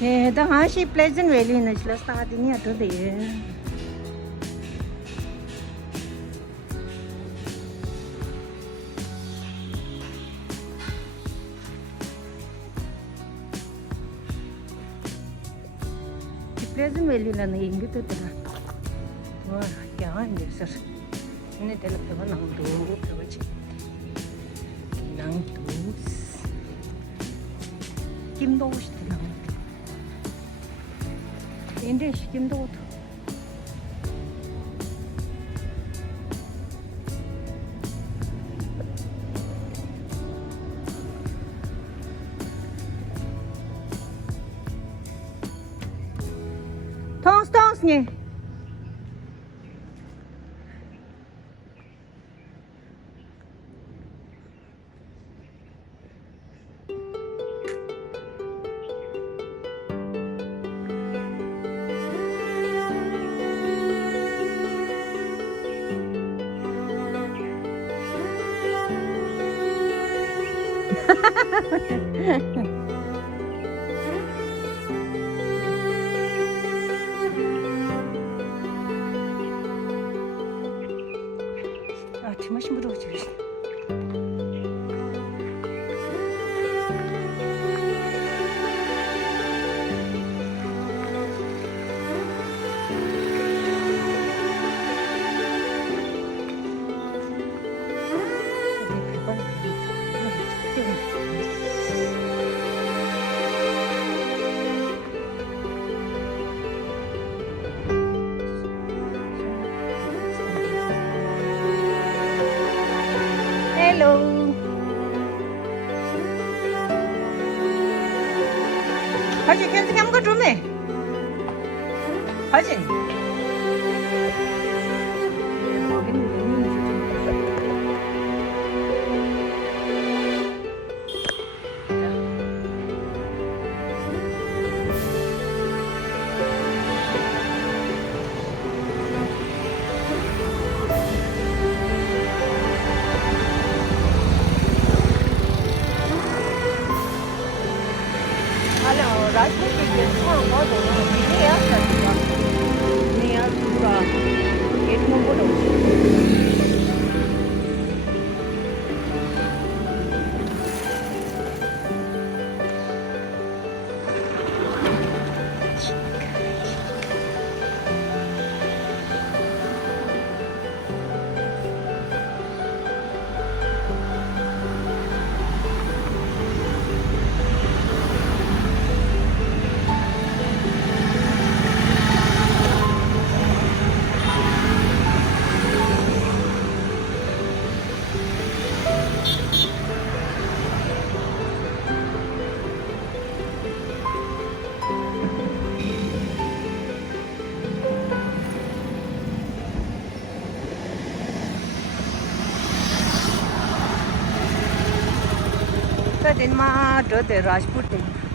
예, 다 하시 플레전 밸리는 실라 사디니야 더데. प्लेजन वैली ला नहीं इंगे तो तेरा वाह क्या है ये सर इन्हें तेरा पे बना हम दो पे बचे नंग 김도 시대 나 인데 김도 tongs nie 아, 뒷맛이 묻어가지고. Hello. 하진 캔디 감가 좀 해. 하진. राजपूत के हाँ बहुत ये यार सच्चा नहीं यार पूरा एक नंबर दिन में जो राजपूत